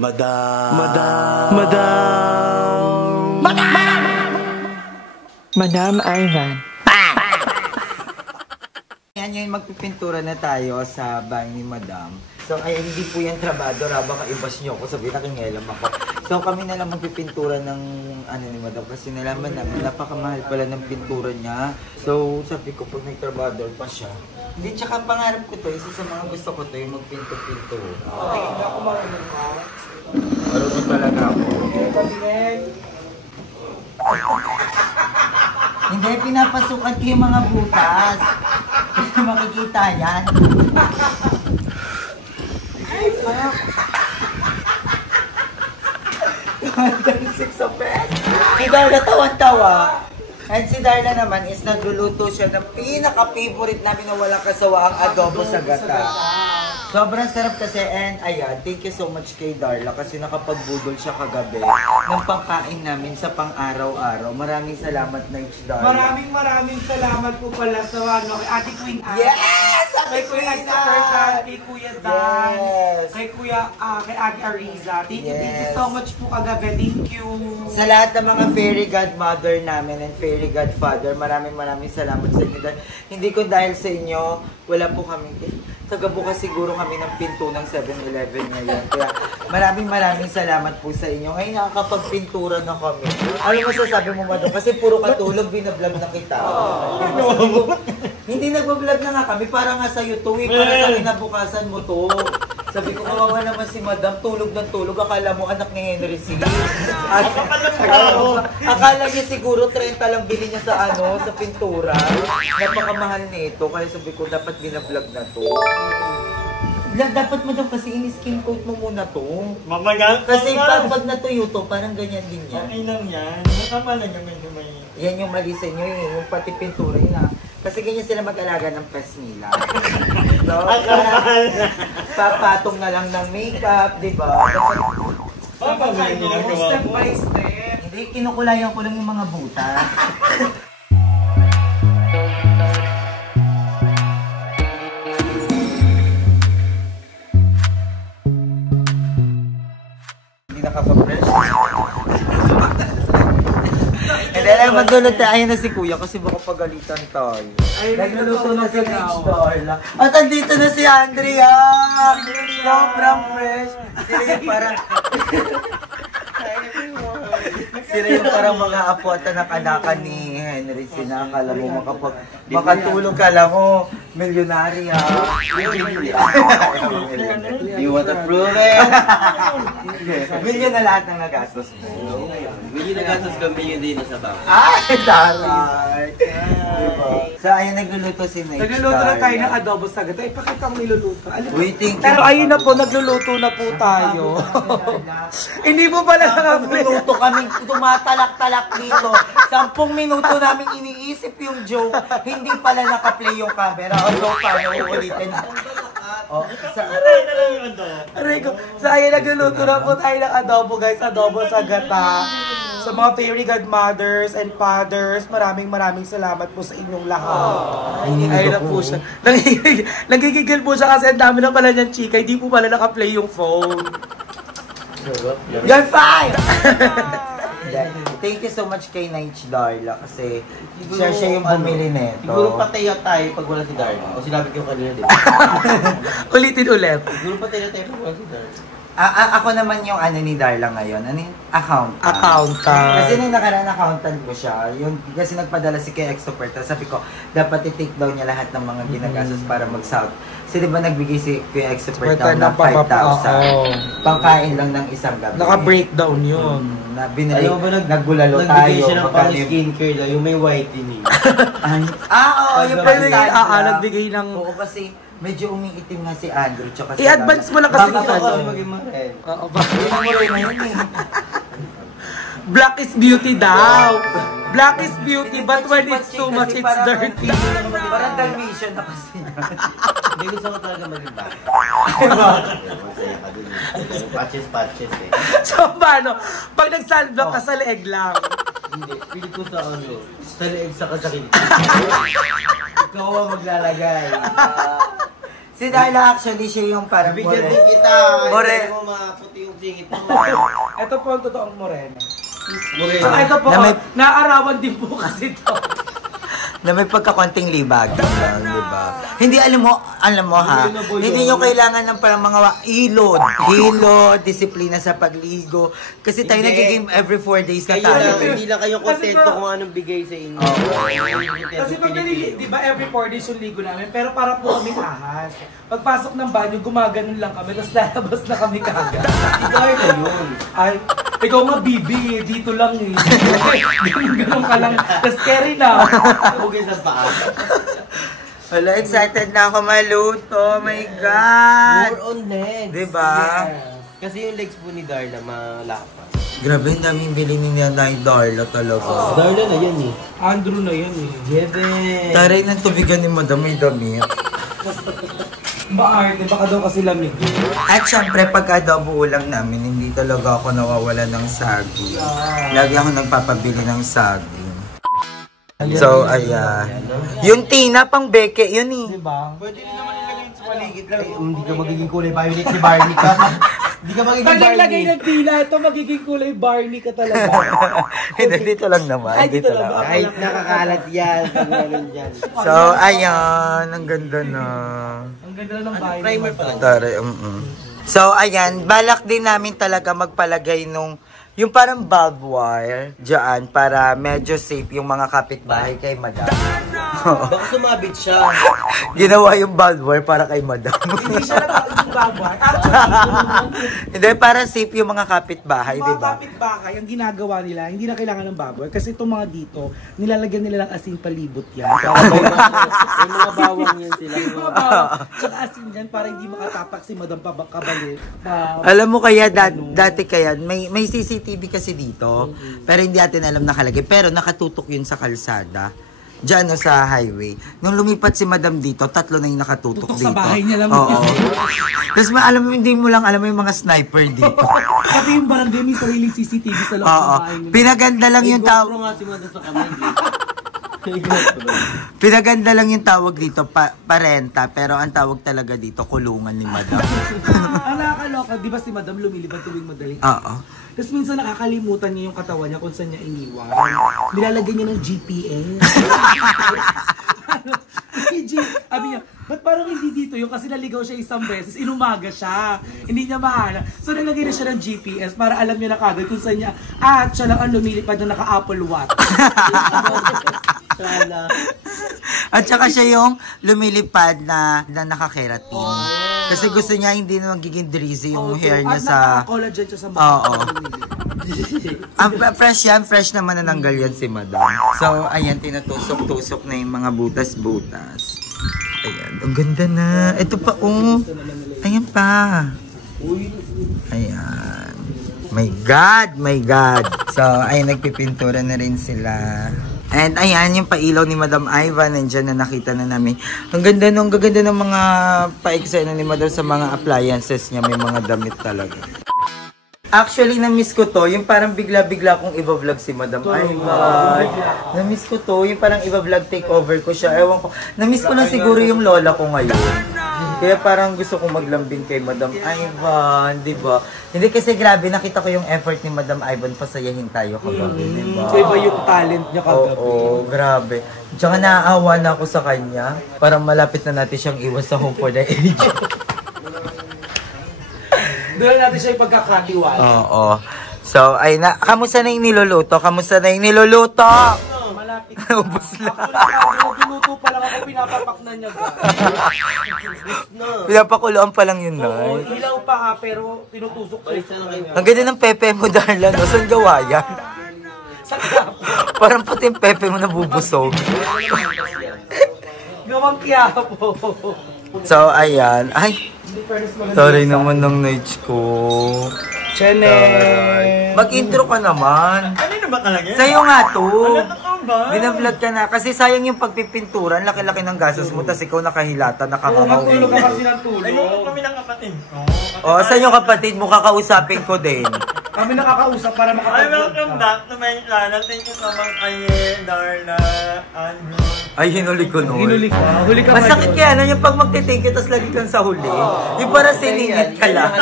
Madam. Madam Ivan. Yan yun, magpipintura na tayo sa bahay ni Madam. So, ay hindi po yan trabador, baka ibas nyo ako, sabihin nakingelam ako. So, kami na lang magpipintura ng ano ni Madam kasi nalaman namin, napakamahal pala ng pintura niya. So, sabi ko, pag nagtrabador pa siya. Hindi, tsaka pangarap ko to, isa sa mga gusto ko to, yung magpinto-pinto. Okay, hindi ako marunong ka. Marunong talaga ako. Hindi, pinapasukan ko yung mga butas. Kasi makikita yan. Ay, fuck! Si Darla tawan-tawa. And si Darla naman is nagluluto siya ng pinaka-favorite namin na walang kasawa ang adobo sa gata. Sobrang sarap kasi, and ayan, thank you so much kay Darla kasi nakapagbudol siya kagabi ng pangkain namin sa pang-araw-araw. Maraming salamat na Darla. Maraming salamat po pala sa ano, kay Ate Queen Anne. Yes! Kay Kuya Expertan, kay Kuya Dan, kay kay Ate Ariza. Thank you so much po kagabi. Thank you. Sa lahat ng mga fairy godmother namin and fairy godfather, maraming salamat sa inyo. Hindi ko dahil sa inyo, wala po kami. Tagabukas siguro kami ng pinto ng 7-Eleven ngayon. Kaya maraming salamat po sa inyo. Ngayon nakakapagpintura na kami. Ano masasabi mo, Madam? Kasi puro katulog, binablog na kita. Hindi nagbablog na nga kami. Para nga sa YouTube, para sa kinabukasan mo to. Sabi ko, kawawa naman si Madam, tulog ng tulog. Akala mo anak ni Henry C. Akala niya siguro 30 lang bili niya sa ano, sa pintura. Napakamahal nito. Kaya sabi ko, dapat binablog na to. Dapat Madam kasi in-skin coat mo muna to. Mamaya. Kasi pag natuyo to, parang ganyan din yan. Okay lang yan. Masama lang yung medyo may... Yan yung mali sa inyo, yung pati pintura yun ha. Kasi ganyan sila mag-alaga ng press nila. So, papatong na lang ng makeup, di ba? Step by step. Hindi, kinukulayan ko lang yung mga butas. Hindi nakaka-fresh. Magluluto tayo na si Kuya kasi baka pagalitan tayo. Nagluluto na si Darla. At andito na si Andrea! Sobrang fresh! Sila yung parang... Sila yung parang mga apo at anak-anakan ni Henry. Sinakala mo makatulog ka lang mo. Milyonarya. You want to prove it? Milyon na lahat ng nagastos mo. Milyon nagastos ka, milyon din na sa bangko. Ay, taray! So, ayun, nagluluto si Nate. Nagluluto na tayo ng adobo sa gata. Ipakita mo niluluto. Waiting. Pero ayun na po, nagluluto na po tayo. Hindi po pala minuto kami tumatalak-talak dito. 10 minuto namin iniisip yung joke. Hindi pala naka-play yung camera. O, so, paano uulitin? So, ayun, nagluluto na po tayo ng adobo, guys. Adobo sa gata. Sa mga fairy godmothers and fathers, maraming salamat po sa inyong lahat. Ayun na po siya. Nagigigil po siya kasi ang dami na pala niyang chika. Hindi po pala naka-play yung phone. Yan, fine! Thank you so much kay Nate Darla kasi siya yung bumili nito. Siguro patay tayo pag wala si Darla. O sinabi ko kanina, di ba? Ulitin ulit. Siguro patay tayo pag wala si Darla. Ako naman yung ano ni Darla ngayon. Ano yung accountant? Accountant. Kasi nung nakaraan accountant ko siya, kasi nagpadala si kay Exoperta, sabi ko, dapat i-take down niya lahat ng mga ginagastos para mag-south. Kasi diba nagbigay si Kuya Exoperta ng 5,000. Pangkain lang ng isang gabi. Naka-breakdown yun. Na binili, nagbulalo tayo. Nagbigay siya ng pang skincare daw, yung may whitening. Oo, yung nagbigay ng... Oo, kasi medyo umiitim nga si Andrew. I-advance mo lang kasi baka kasi maging ma-red. Oo, Black is beauty daw. Black is beauty, but when it's too much, it's dirty. Parang Dalmatian na kasi. Hindi gusto ko talaga maging bakit. Masaya ka dun. Patches eh. So, paano? Pag nag-sunblock ka sa leeg lang. Hindi, pili ko sa ano. Sa leeg sa kasakit. Ikaw ang maglalagay. Si Darla actually siya yung parang bigyan din kita. More. Hindi mo maputi yung singit mo. Ito po ang totoong morena. Morena. Ito po, Na may- naarawan din po kasi to. Na may pagkakonting libag. Diba? Hindi, alam mo ha, hindi nyo kailangan ng parang mga hilod, disiplina sa pagligo. Kasi tayo Hindi. nagiging every 4 days na Kayo tayo. lang, hindi lang kayo kontento kung anong bigay sa inyo. Kasi pag di ba every 4 days yung ligo namin, pero para po kami ahas. Pagpasok ng banyo, gumaganon lang kami, tapos lalabas na kami kagad. Ikaw na yun. Ay, ikaw nga bibi, dito lang eh. Ganun ka lang, tapos scary na. Hugay sa paa. Wala, excited na ako maluto. Oh my God! More on legs. Diba? Kasi yung legs po ni Darla malapas. Grabe, ang daming bilhin niya na Darla talaga. Darla na yan eh. Andrew na yun eh. Jebe. Taray ng tubigan ni Madam, may damit. Maarte, baka daw kasi lamig. At syempre, pag adobo ulam namin, hindi talaga ako nawawala ng saging. Lagi ako nagpapabili ng saging. So, ayan. Yung tina, pang beke, yun eh. Diba? Pwede rin naman ilagay sa paligid lang. Hindi ka magiging kulay violet si Barney ka. Hindi ka magiging Pag naglagay Barney. ng tila, ito magiging kulay Barney ka talaga. Hindi, dito lang naman. Ay, dito lang. Kahit nakakalat yan. Pag meron dyan. So, ayan. Ang ganda na. Ang ganda na ng bahay. Primer pa lang. Taray, So, ayan. Balak din namin talaga magpalagay nung yung parang barbed wire dyan para medyo safe yung mga kapitbahay kay Madam. Baka sumabit siya. Ginawa yung barbed wire para kay Madam. Hindi siya nagkakaging baboy. Actually, Hindi, para safe yung mga kapitbahay, mga di ba? kapitbahay, ang ginagawa nila, hindi na kailangan ng baboy. Kasi itong mga dito, nilalagyan nila ng asin palibot yan. May mga bawang yan sila. Yung mga bawang, tsaka asin yan para hindi makatapak si Madam kabalik. Alam mo kaya, dati kaya, may CCTV kasi dito, pero hindi natin alam nakalagay. Pero nakatutok yun sa kalsada. Diyan no, sa highway. Nung lumipat si Madam dito, 3 na yung nakatutok Tutok dito. sa bahay niya lang. Oo. Tapos alam mo, hindi mo lang alam mo yung mga sniper dito. Pati yung barangay may sariling CCTV sa loob ng Oo. bahay nila. Pinaganda lang yung Pero tawag. nga si Mada sa kamay. Pinaganda lang yung tawag dito, parenta. Pero ang tawag talaga dito, kulungan ni Madam. Ang nakakaloka, di ba si Madam lumilipad tuwing madaling Oo. Tapos minsan nakakalimutan niya yung katawan niya kung saan niya iniwan. Nilalagay niya ng GPS. Sabi niya, ba't parang hindi dito yung kasi naligaw siya isang beses, inumaga siya. Hindi niya mahanap. So nilagay na siya ng GPS para alam niya na kagad kung saan niya, siya lang ang lumilipad na naka-Apple Watch. Sana. At saka siya yung lumilipad na nakakeratin. Kasi gusto niya hindi na magiging drizzy yung hair niya sa... At naka-collagen siya sa mukha. Oo. Fresh naman nananggal yan si Madam. So, ayan, tinutusok-tusok na yung mga butas-butas. Ayan, ang ganda na. Ito pa, oh. Ayan pa. Ayan. My God, my God. So, ayan, nagpipintura na rin sila. And ayan, yung pailaw ni Madam Ivan, nandyan na nakita na namin. Ang ganda ng mga pa-eksena ni Madam sa mga appliances niya. May mga damit talaga. Actually, na-miss ko to. Yung parang bigla-bigla kong i-vlog si Madam Ivan. Na-miss ko to. Yung parang i-vlog takeover ko siya. Ewan ko. Na-miss ko lang siguro yung lola ko ngayon. Kaya parang gusto kong maglambing kay Madam Ivan, di ba? Hindi kasi grabe, nakita ko yung effort ni Madam Ivan, pasayahin tayo kagabi, di ba? Iba yung talent niya kagabi. Oo, grabe. Tsaka naaawa na ako sa kanya. Parang malapit na natin siyang iwas sa Home for the Aged. Doon natin siya yung pagkakatiwala. Oo. So, ay na, kamusta na yung niluluto? Kamusta na yung niluluto? Malapit na. Ubus lang. Ako pinuto pa lang ako, pinapapak na niya ba? Pinapakuloan pa lang yun, Oo, Nay. ilaw pa ha, pero pinutusok ko. Ang ganda ng pepe mo, Darla, no? Saan gawa yan? Sa kapo. Parang pati yung pepe mo nabubusog. Gawang kiyapo. So, ayan. Ay, sorry naman ng nights ko. Chene! Mag-intro ka naman. Kanino ba talaga? Sa'yo nga to. Binablog ka na. Kasi sayang yung pagpipinturan. Laki-laki ng gastos mo. Tapos ikaw nakahilata, nakakakaw. Matulog ka kasi ng tulog. Kami ng kapatid. O, saan yung kapatid mo? Kakausapin ko din. Kami nakakausap para Ay, makapag-vlog welcome ka. back to my channel. Thank you so much, Aye, Darla, Andrew. Ay, hinuli ko nun. Hinuli ka. Huli ka Masakit kaya na yung pag magte-thank you, tapos lagi kang sa huli. Yung para siningit ka lang.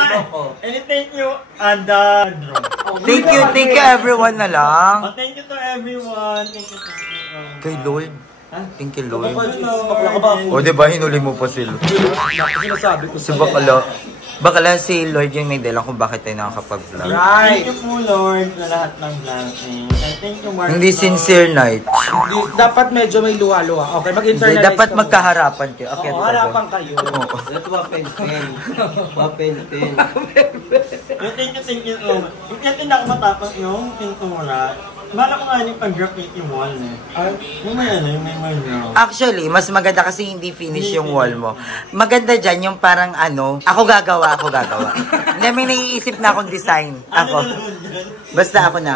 And thank you, Ada, Andrew. Thank you everyone na lang. Oh, thank you to everyone. Thank you to Kay Lord. Thank you, Lord. Bakla ka ba ako? O, diba, hinuli mo pa sila. Sinasabi ko Si Bakala si Lord yung may dalang kung bakit tayo nakakapag-vlog. Right. Thank you po, Lord, sa lahat ng vlogging. And thank you, Mark. Hindi sincere night. Dapat medyo may luha-luha. Okay, Hindi, mag-internalize dapat ka magkaharapan kayo. Okay, Oo, harapan kayo. Ito wapen-pen. Wapen-pen. Thank you so much. Yung pinakamatapos yung pintura, bala ko nga yung pag-graffiti wall eh. Yung may ano, yung may marble. Actually, mas maganda kasi hindi finish yung wall mo. Maganda dyan yung parang ano, ako gagawa. Hindi, may naiisip na akong design. Ako. Basta ako na.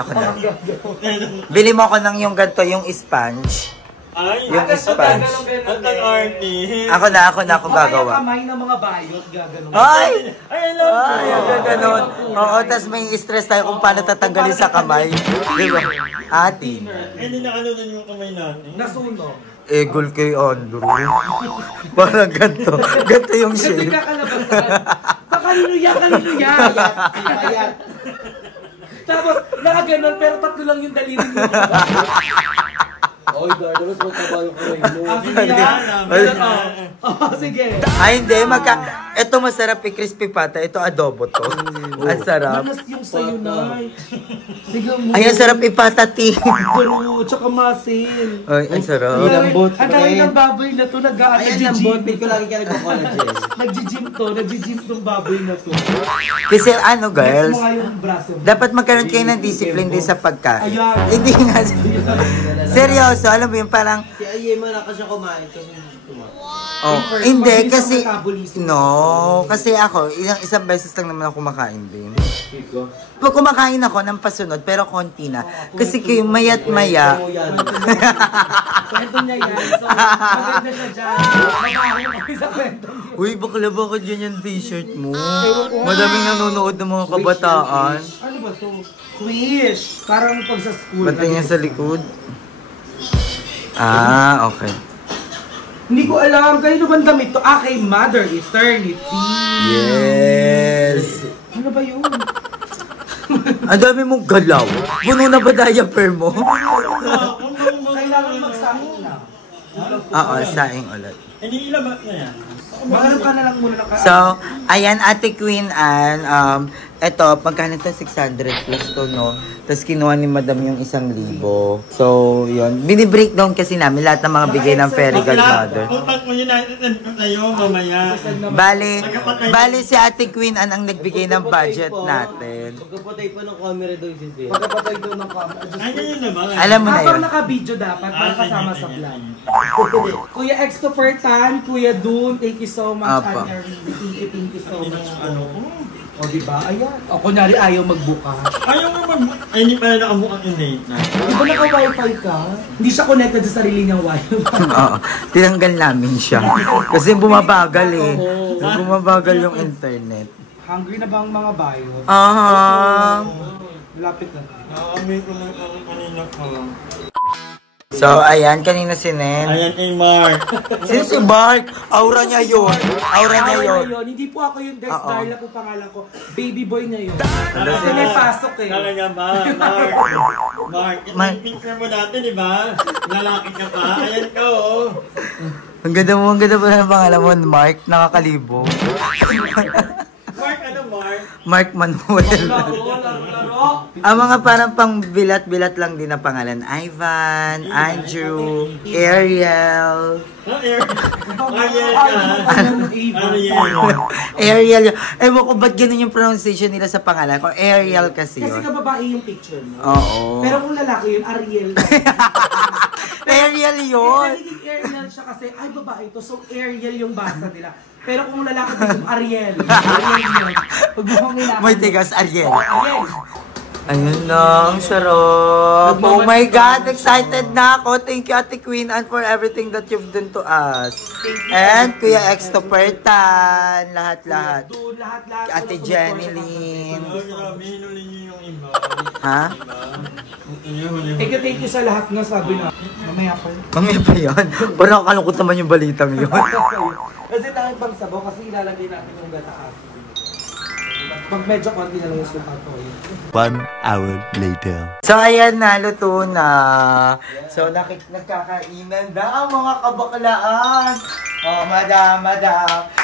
Bili mo ako ng yung ganito, yung sponge. Ay, Yung sponge. ang artist. Ako na ako Kaya gagawa. kamay ng mga bayot, gaganon. Ay! Ay, I love Ay, ang gaganon. Oo, tas may stress tayo kung paano tatanggalin sa kamay. Diba? Ati. Hindi nakalunan yung kamay natin. Nasunog. Egol kay Andrew. Parang ganito. Ganito yung Kasi shape. kakalabasan. Kanino yan. Payat. Tapos, nakaganon, pero tatlo lang yung daliri mo. Oy, Darla, mas magtrabaho yung kamay mo. Sige na. Oh, sige. Ay, hindi. Ito masarap crispy pata. Ito adobo to. Ang sarap. Manas yung sayo na. Tignan mo. Ay, ang sarap ipatati. Pero, tsaka masin. Ay, ang sarap. Lambot, Ang dami ng baboy na to. Ayan, lambot. Feel ko lagi ka nagko-collagen. Nag-gym tong baboy na to. Kasi ano, Flex girls, mo nga yung braso mo. dapat magkaroon kayo ng discipline din sa pagkain. Ayan. Hindi nga. Seryoso, alam mo yung parang, Si Ayema na kasi kumain kasi hindi kumain. oh, First, hindi, mabilis ang kasi, metabolism. kasi ako, isang beses lang naman ako kumakain din. Pag kumakain ako ng pasunod, pero konti na. Kasi kayo mayat maya. Kwento niya yan. So, maganda siya dyan. Magkakaroon kami sa kwento niya. Uy, bakla bakit yan yung t-shirt mo? Madaming nanonood ng mga kabataan. Ano ba to? Quiz. Parang pag sa school. Ba't yan sa likod? Ah, okay. Hindi ko alam. Kanino bang damit to? Ah, kay Mother Eternity. Yes! Ano ba yun? Ang dami mong galaw. Puno na ba diaper mo? Kailangan magsahin na. Oo, saing ulit. Hindi ilabas na yan. Maghanap ka na lang muna ng So, ayan, Ate Queen Anne, eto, pagkano to? 600 plus to, no? Tapos kinuha ni Madam yung 1,000. So, yun. Bini-breakdown kasi namin lahat ng mga bigay ng Fairy Godmother. Utak mo yun natin sa'yo mamaya. Bali si Ate Queen Anne ang nagbigay ng budget natin. Pagkapatay pa ng camera daw yung sisi. pagkapatay doon ng camera. Ay, yun naman. Alam mo na yun. Habang naka-video dapat, para kasama sa vlog. Kuya Exto Pertan, Kuya Dun, thank you so much. Apa. Thank you so much. O, diba? Ayan. O, kunyari ayaw magbuka. Ayaw mo mag... Ay, hindi pala nakabukang yung date na. Di ba naka-wifi ka? Hindi siya connected sa sarili niyang wifi. Oo, tinanggal namin siya. Kasi bumabagal eh. Bumabagal yung internet. Hungry na ba ang mga bayo? Lapit na. Nakakami ko ng kanina ko. So, ayan, kanina si Nen. Ayan kay Mark. Sino si Mark? Aura niya yun. Aura niya yun. Hindi po ako yun, guys. Oo. Darla po pangalan ko. Baby boy na yun. Kasi may pasok eh. Talaga ba? Mark, ito yung picture mo dati, di ba? Lalaki ka pa. Ayan ka, oh. Ang ganda pa ng pangalan mo, Mark. Nakakalibo. Mark, ano Mark? Mark Manuel. Laro. Ang mga parang pang bilat-bilat lang din na pangalan. Ivan, Andrew, Ariel. Ariel ka. Ariel. Ewan ko ba't ganun yung pronunciation nila sa pangalan ko. Ariel kasi Kasi yun. kababae yung picture mo. Oo. Pero kung lalaki yun, Ariel. Ariel yun. Nagiging Ariel siya kasi, ay babae ito, so Ariel yung basa nila. Pero kung lalaki din yung Ariel. Ariel yun. Huwag mo kong May tigas, Ariel. Ariel. Ayun na, ang sarap. Oh my God, excited na ako. Thank you, Ate Queen, and for everything that you've done to us. And Kuya Extopertan, lahat-lahat. Lahat-lahat. Ate Jenny Lynn. Grabe, hinuli niyo yung iba. Ha? Thank you sa lahat na sabi na. Mamaya pa yun. Mamaya pa yun. Parang kalungkot naman yung balitang yun. Kasi tanging pang sabaw kasi ilalagay natin yung gata. Pag medyo konti na lang yung suka ko. 1 hour later. So, ayan na, luto na. So, nagkakainan na ang mga kabaklaan. Oh, madam.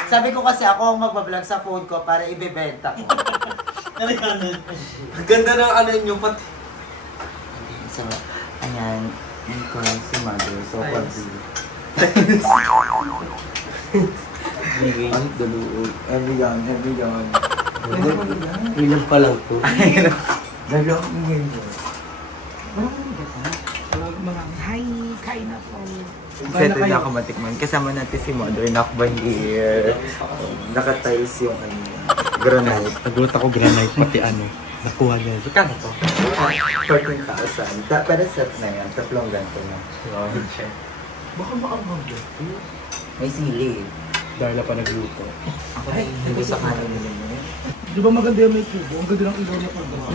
Sabi ko kasi ako ang magbablog sa phone ko para ibebenta ko. Ang ganda ng ano nyo, pati. So, ayan. Yung ko si mother. So, pag-view. Every gun. Ilan pa lang po. Dalawang ingay mo. Mga hi, kain na po. Excited na ako matikman. Kasama natin si Mother Nakbay here. Nakatiles yung granite. Nagulat ako granite, pati ano. Nakuha niya. Kano to? 14,000. Pero set na yan. Sa plong ganito na. Baka maanghang dyan. May sili. Darla pa nagluto. Ako hindi sa kanin nila niya. Di ba maganda yung may kubo? Ang ganda ng ilaw na paggawa.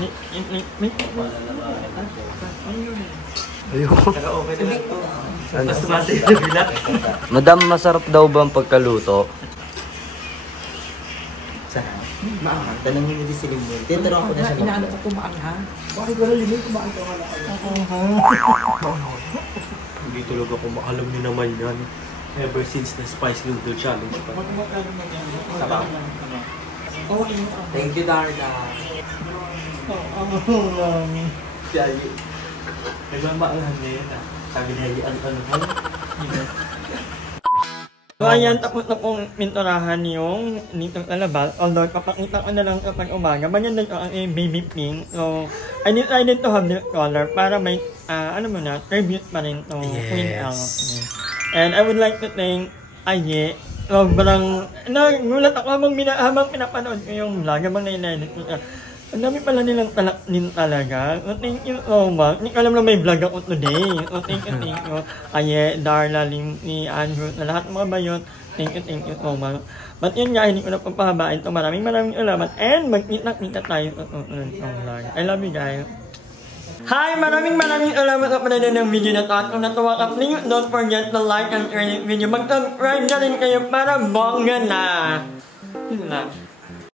Madam, masarap daw ba ang pagkaluto? Saan? Maanghang. Tanongin mo din si Limon. Titanong ko na siya. Inaano ko kumaanghang? Bakit gano'n limit kumain ka nga Hindi talaga ako makalam niyo naman yan. Ever since na Spice Noodle Challenge pa. Thank you, Darla. Nagmamaalan niya yan ah. Sabi niya, ano. So ayan, tapos na pong pinturahan yung nitong alabas. Although papakita ko na lang kapag umaga. Maganda ito ang baby pink. So I decided to have this color para may, tribute pa rin to Queen L. And I would like to thank Aye. Sobrang, nagulat ako habang pinapanood ko yung vlog, habang na-edit ko. Ang dami pala nilang din talaga. So, thank you so much. Hindi ko alam na may vlog ako today. So, thank you. Aye, Darla, ni Andrew, na lahat mga bayon. Thank you so much. But yun nga, hindi ko na papahabain ito. Maraming salamat. And magkita tayo sa susunod ng vlog. I love you guys. Hi! Maraming salamat sa panonood ng video na ito. At kung natuwa ka, please don't forget to like and share this video. Mag-subscribe na rin kayo para bongga na. Yun na.